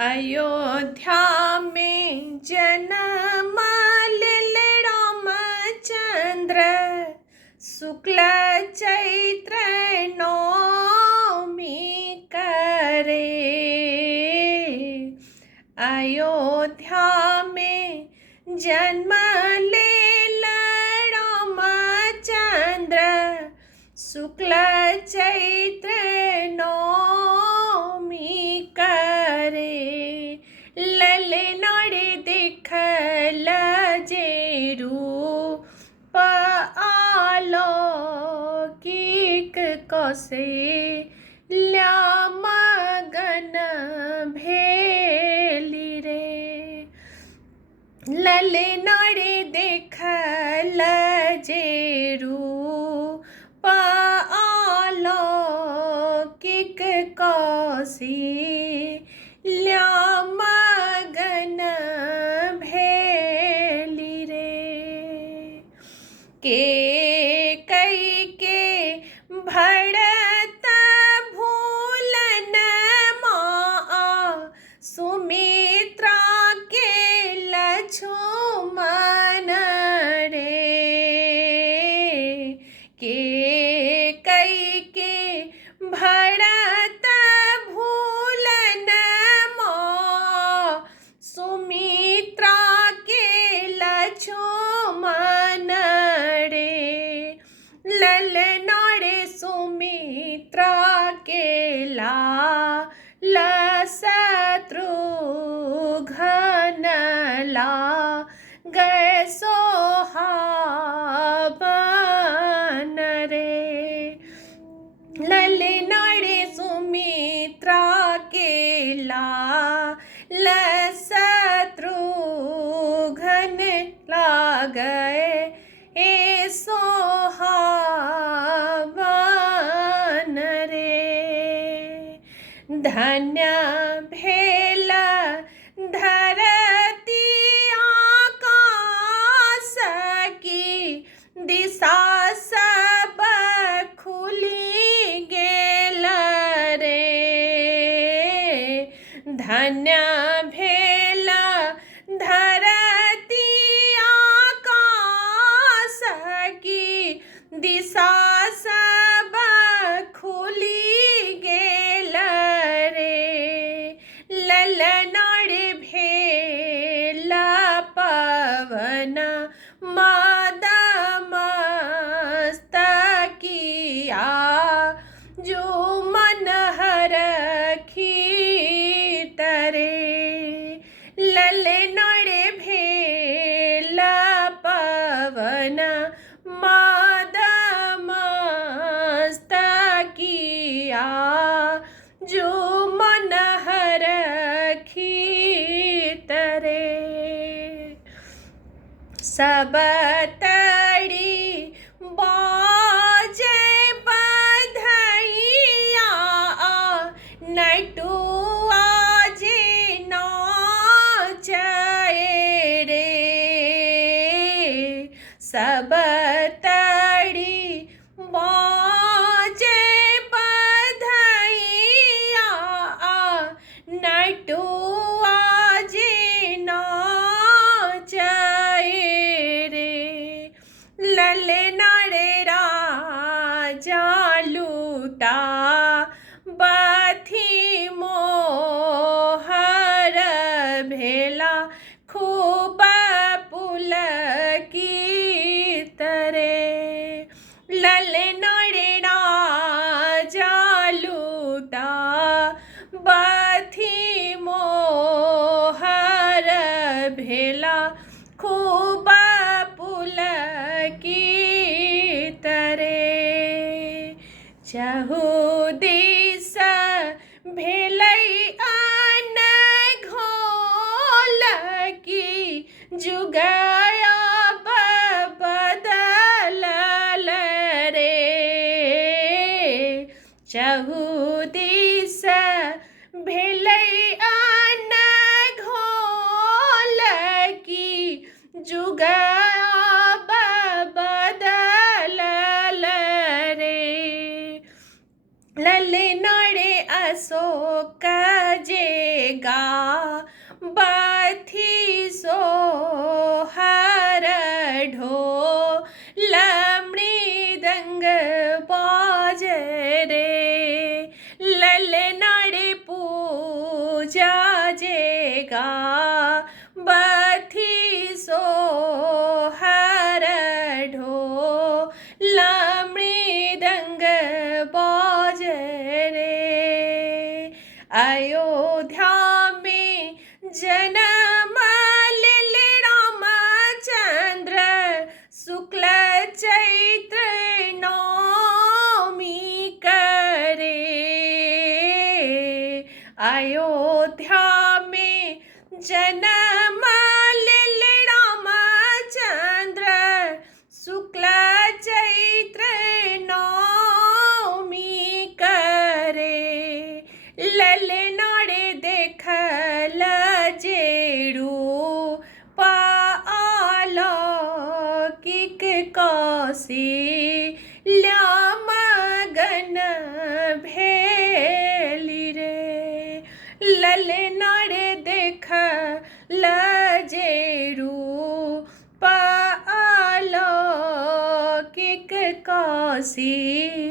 अयोध्या में जन्म लेले रामचंद्र, शुक्ल चैत्र नवमी करे। अयोध्या में जन्म लेले रामचंद्र, शुक्ल चैत्र नवमी करे। ललनारे देखल जे रूप अलौकिक कौशल्या मगन भेली रे। ललनारे देखल जे रूप अलौकिक कौशल्या मगन भेली रे। के कई के भरत भूलन माँ, सुमित्रा के लक्ष्मण रे। के कई के भरत भूलन माँ, सुमित्रा के लक्ष्मण रे। ललनारे सुमित्रा के लाल शत्रुघ्न लागै सोहाबन रे। ललनारे सुमित्रा के लाल शत्रुघ्न लागै सोहाबन रे। धन्य भेल धरती आकाश की, दिशा सब खुली गेल रे। धन्य भेल धरती आकाश की, दिशा सब खुली गेल रे। ललनारे भेल पवन मद मस्तकिया, जो मन हरखित रे। ललनारे भेल पवन मद मस्तकिया, जो मन हरखित रे। सब तड़ी बाजे बधैया, नटुआ जे नाचे रे। सब तड़ी बाजे बधैया, नटुआ जे नाचे रे। ललनारे राजा लूटा बथी मोहर भेला, खूब पुलकित रे। ललनारे राजा लूटा बथी मोहर भेला, खूब पुलकित रे। चहु दिस भेलै अनघोल की, जुगया बदलल रे। चहु दिस भेलै अनघोल की, जुगया बदलल रे। ललनारे अशोक जे गा बथी सोहर ढोल मृदंग बाजे रे ललनारे पूजा जेगा बथी सोहर ढोल मृदंग बाजे रे अयोध्या में जन्म लिल रामचंद्र शुक्ल चैत्र नवमी करे अयोध्या में जन्म लिल रामचंद्र शुक्ल चैत्र नवमी करे ललनारे देखल जेरू पालौकिक कौशल्यामगन भेली रे ललनारे देखल जेरू पालौकिक कौशल्याम